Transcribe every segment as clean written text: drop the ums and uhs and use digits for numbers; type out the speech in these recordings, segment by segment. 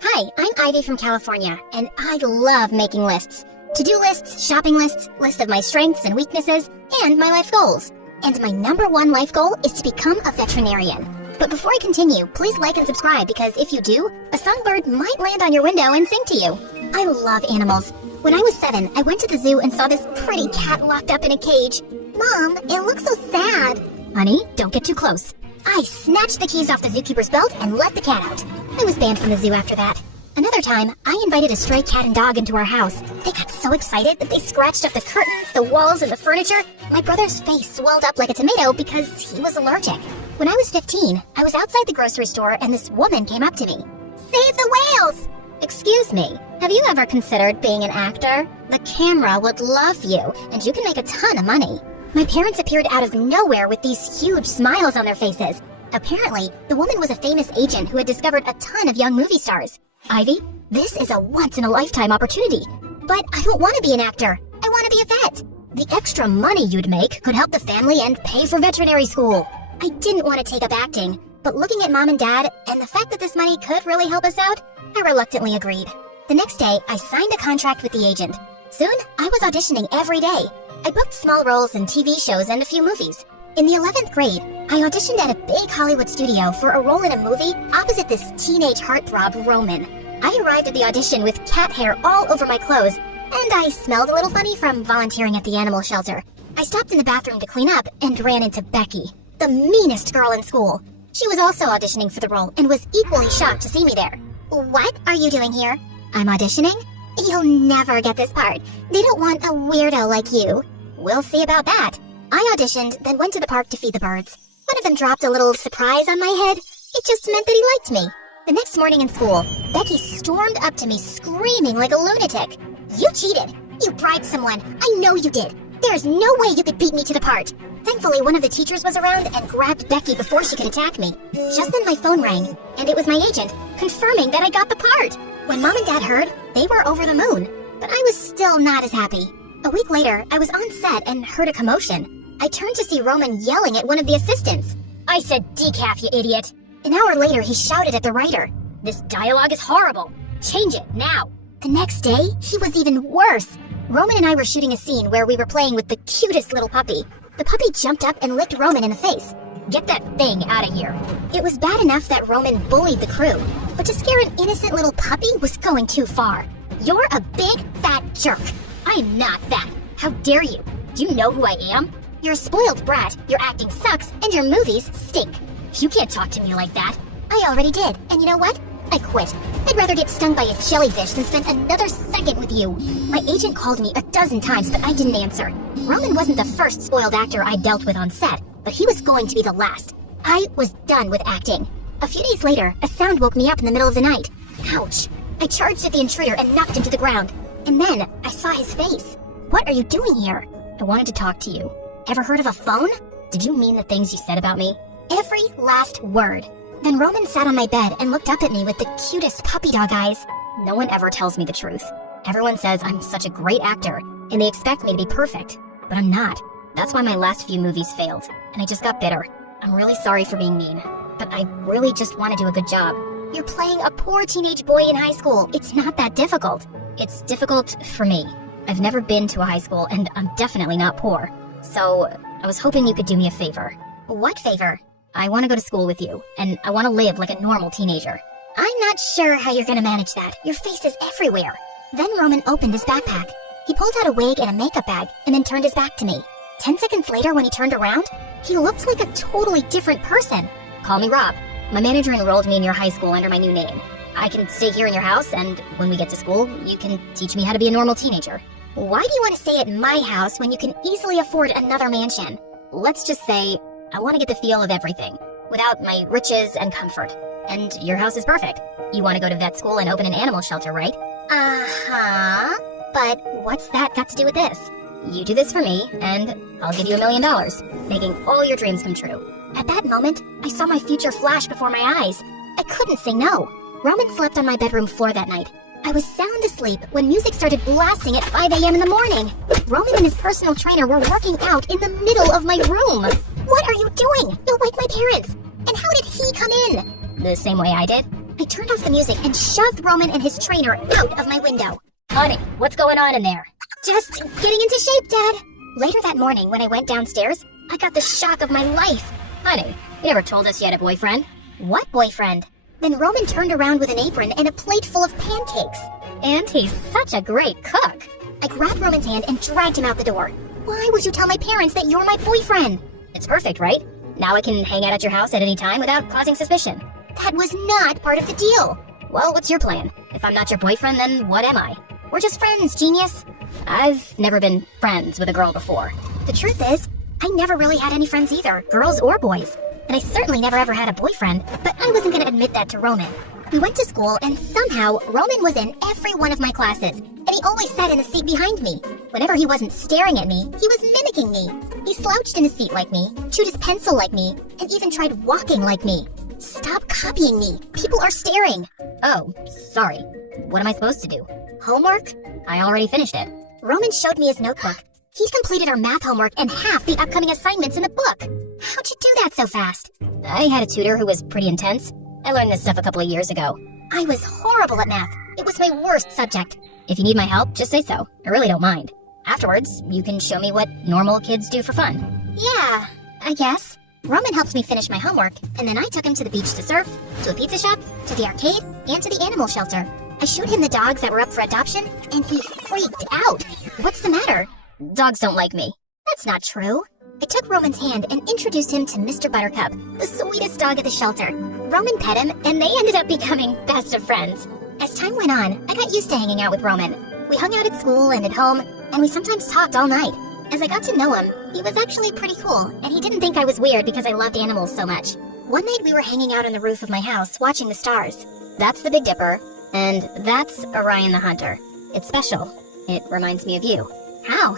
Hi, I'm Ivy from California, and I love making lists. To-do lists, shopping lists, list of my strengths and weaknesses, and my life goals. And my #1 life goal is to become a veterinarian. But before I continue, please like and subscribe because if you do, a songbird might land on your window and sing to you. I love animals. When I was 7, I went to the zoo and saw this pretty cat locked up in a cage. Mom, it looks so sad. Honey, don't get too close. I snatched the keys off the zookeeper's belt and let the cat out. I was banned from the zoo after that. Another time, I invited a stray cat and dog into our house. They got so excited that they scratched up the curtains, the walls, and the furniture. My brother's face swelled up like a tomato because he was allergic. When I was 15, I was outside the grocery store and this woman came up to me. Save the whales! Excuse me, have you ever considered being an actor? The camera would love you, and you can make a ton of money. My parents appeared out of nowhere with these huge smiles on their faces. Apparently, the woman was a famous agent who had discovered a ton of young movie stars. Ivy, this is a once-in-a-lifetime opportunity. But I don't want to be an actor. I want to be a vet. The extra money you'd make could help the family and pay for veterinary school. I didn't want to take up acting, but looking at Mom and Dad and the fact that this money could really help us out, I reluctantly agreed. The next day, I signed a contract with the agent. Soon, I was auditioning every day. I booked small roles in TV shows and a few movies. In the 11th grade, I auditioned at a big Hollywood studio for a role in a movie opposite this teenage heartthrob, Roman. I arrived at the audition with cat hair all over my clothes, and I smelled a little funny from volunteering at the animal shelter. I stopped in the bathroom to clean up and ran into Becky, the meanest girl in school. She was also auditioning for the role and was equally shocked to see me there. What are you doing here? I'm auditioning? You'll never get this part. They don't want a weirdo like you. We'll see about that. I auditioned, then went to the park to feed the birds. One of them dropped a little surprise on my head. It just meant that he liked me. The next morning in school, Becky stormed up to me screaming like a lunatic. You cheated! You bribed someone! I know you did! There's no way you could beat me to the part! Thankfully, one of the teachers was around and grabbed Becky before she could attack me. Just then my phone rang, and it was my agent, confirming that I got the part! When Mom and Dad heard, they were over the moon. But I was still not as happy. A week later, I was on set and heard a commotion. I turned to see Roman yelling at one of the assistants. I said decaf, you idiot! An hour later, he shouted at the writer. This dialogue is horrible. Change it, now! The next day, he was even worse. Roman and I were shooting a scene where we were playing with the cutest little puppy. The puppy jumped up and licked Roman in the face. Get that thing out of here. It was bad enough that Roman bullied the crew, but to scare an innocent little puppy was going too far. You're a big, fat jerk. I am not fat. How dare you? Do you know who I am? You're a spoiled brat, your acting sucks, and your movies stink. You can't talk to me like that. I already did, and you know what? I quit. I'd rather get stung by a jellyfish than spend another second with you. My agent called me a dozen times, but I didn't answer. Roman wasn't the first spoiled actor I dealt with on set, but he was going to be the last. I was done with acting. A few days later, a sound woke me up in the middle of the night. Ouch. I charged at the intruder and knocked him to the ground. And then, I saw his face. What are you doing here? I wanted to talk to you. Ever heard of a phone? Did you mean the things you said about me? Every last word. Then Roman sat on my bed and looked up at me with the cutest puppy dog eyes. No one ever tells me the truth. Everyone says I'm such a great actor, and they expect me to be perfect. But I'm not. That's why my last few movies failed, and I just got bitter. I'm really sorry for being mean, but I really just want to do a good job. You're playing a poor teenage boy in high school. It's not that difficult. It's difficult for me. I've never been to a high school, and I'm definitely not poor. So, I was hoping you could do me a favor. What favor? I want to go to school with you, and I want to live like a normal teenager. I'm not sure how you're going to manage that. Your face is everywhere. Then Roman opened his backpack. He pulled out a wig and a makeup bag, and then turned his back to me. 10 seconds later, when he turned around, he looked like a totally different person. Call me Rob. My manager enrolled me in your high school under my new name. I can stay here in your house, and when we get to school, you can teach me how to be a normal teenager. Why do you want to stay at my house when you can easily afford another mansion? Let's just say, I want to get the feel of everything, without my riches and comfort. And your house is perfect. You want to go to vet school and open an animal shelter, right? Uh-huh. But what's that got to do with this? You do this for me, and I'll give you $1 million, making all your dreams come true. At that moment, I saw my future flash before my eyes. I couldn't say no. Roman slept on my bedroom floor that night. I was sound asleep when music started blasting at 5 a.m. in the morning. Roman and his personal trainer were working out in the middle of my room. What are you doing? You'll wake my parents. And how did he come in? The same way I did. I turned off the music and shoved Roman and his trainer out of my window. Honey, what's going on in there? Just getting into shape, Dad. Later that morning, when I went downstairs, I got the shock of my life. Honey, you never told us you had a boyfriend. What boyfriend? Then Roman turned around with an apron and a plate full of pancakes. And he's such a great cook. I grabbed Roman's hand and dragged him out the door. Why would you tell my parents that you're my boyfriend? It's perfect, right? Now I can hang out at your house at any time without causing suspicion. That was not part of the deal. Well, what's your plan? If I'm not your boyfriend, then what am I? We're just friends, genius. I've never been friends with a girl before. The truth is, I never really had any friends either, girls or boys. And I certainly never ever had a boyfriend, but I wasn't going to admit that to Roman. We went to school, and somehow Roman was in every one of my classes, and he always sat in the seat behind me. Whenever he wasn't staring at me, he was mimicking me. He slouched in his seat like me, chewed his pencil like me, and even tried walking like me. Stop copying me. People are staring. Oh, sorry. What am I supposed to do? Homework? I already finished it. Roman showed me his notebook. He'd completed our math homework and half the upcoming assignments in the book. How'd you do that so fast? I had a tutor who was pretty intense. I learned this stuff a couple of years ago. I was horrible at math. It was my worst subject. If you need my help, just say so. I really don't mind. Afterwards, you can show me what normal kids do for fun. Yeah, I guess. Roman helped me finish my homework, and then I took him to the beach to surf, to a pizza shop, to the arcade, and to the animal shelter. I showed him the dogs that were up for adoption, and he freaked out. What's the matter? Dogs don't like me. That's not true. I took Roman's hand and introduced him to Mr. Buttercup, the sweetest dog at the shelter. Roman pet him, and they ended up becoming best of friends. As time went on, I got used to hanging out with Roman. We hung out at school and at home, and we sometimes talked all night. As I got to know him, he was actually pretty cool, and he didn't think I was weird because I loved animals so much. One night we were hanging out on the roof of my house, watching the stars. That's the Big Dipper, and that's Orion the Hunter. It's special. It reminds me of you. How?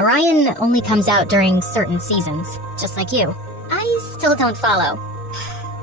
Orion only comes out during certain seasons, just like you. I still don't follow.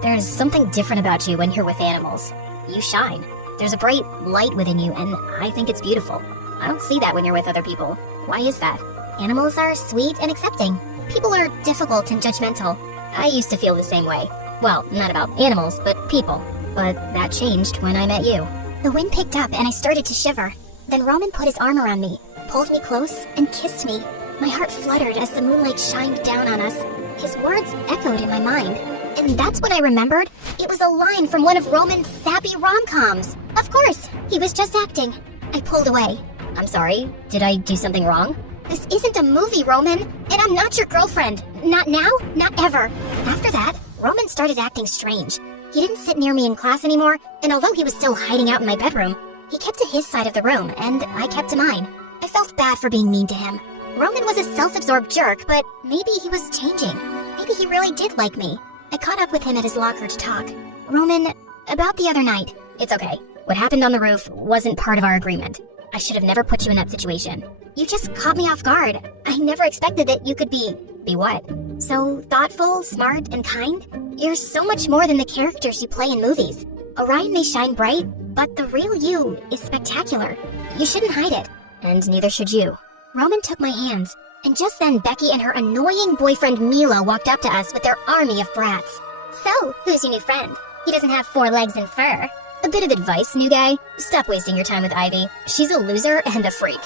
There's something different about you when you're with animals. You shine. There's a bright light within you, and I think it's beautiful. I don't see that when you're with other people. Why is that? Animals are sweet and accepting. People are difficult and judgmental. I used to feel the same way. Well, not about animals, but people. But that changed when I met you. The wind picked up, and I started to shiver. Then Roman put his arm around me, pulled me close, and kissed me. My heart fluttered as the moonlight shined down on us. His words echoed in my mind. And that's when I remembered. It was a line from one of Roman's sappy rom-coms. Of course, he was just acting. I pulled away. I'm sorry, did I do something wrong? This isn't a movie, Roman, and I'm not your girlfriend. Not now, not ever. After that, Roman started acting strange. He didn't sit near me in class anymore, and although he was still hiding out in my bedroom, he kept to his side of the room, and I kept to mine. I felt bad for being mean to him. Roman was a self-absorbed jerk, but maybe he was changing. Maybe he really did like me. I caught up with him at his locker to talk. Roman, about the other night. It's okay. What happened on the roof wasn't part of our agreement. I should have never put you in that situation. You just caught me off guard. I never expected that you could be what? So thoughtful, smart, and kind? You're so much more than the characters you play in movies. Orion may shine bright, but the real you is spectacular. You shouldn't hide it, and neither should you. Roman took my hands, and just then Becky and her annoying boyfriend Milo walked up to us with their army of brats. So, who's your new friend? He doesn't have 4 legs and fur. A bit of advice, new guy. Stop wasting your time with Ivy. She's a loser and a freak.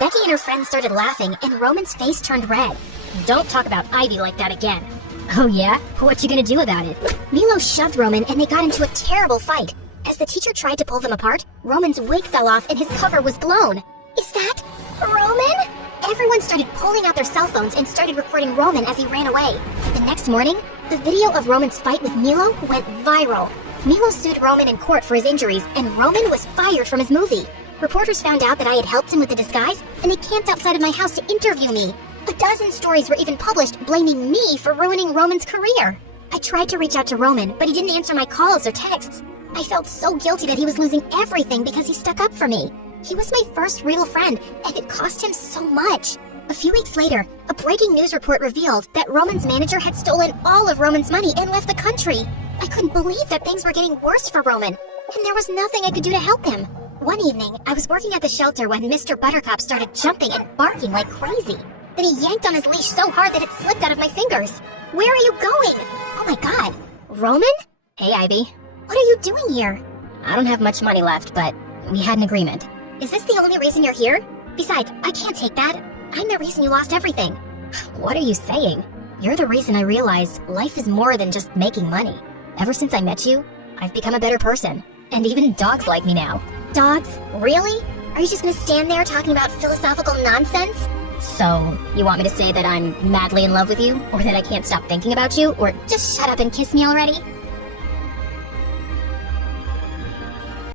Becky and her friends started laughing, and Roman's face turned red. Don't talk about Ivy like that again. Oh yeah? What you gonna do about it? Milo shoved Roman, and they got into a terrible fight. As the teacher tried to pull them apart, Roman's wig fell off and his cover was blown. Is that Roman? Everyone started pulling out their cell phones and started recording Roman as he ran away. The next morning, the video of Roman's fight with Milo went viral. Milo sued Roman in court for his injuries, and Roman was fired from his movie. Reporters found out that I had helped him with the disguise, and they camped outside of my house to interview me. A dozen stories were even published blaming me for ruining Roman's career. I tried to reach out to Roman, but he didn't answer my calls or texts. I felt so guilty that he was losing everything because he stuck up for me. He was my first real friend, and it cost him so much. A few weeks later, a breaking news report revealed that Roman's manager had stolen all of Roman's money and left the country. I couldn't believe that things were getting worse for Roman, and there was nothing I could do to help him. One evening, I was working at the shelter when Mr. Buttercup started jumping and barking like crazy. Then he yanked on his leash so hard that it slipped out of my fingers. Where are you going? Oh my god. Roman? Hey, Ivy. What are you doing here? I don't have much money left, but we had an agreement. Is this the only reason you're here? Besides, I can't take that. I'm the reason you lost everything. What are you saying? You're the reason I realized life is more than just making money. Ever since I met you, I've become a better person. And even dogs like me now. Dogs? Really? Are you just gonna stand there talking about philosophical nonsense? So, you want me to say that I'm madly in love with you? Or that I can't stop thinking about you? Or just shut up and kiss me already?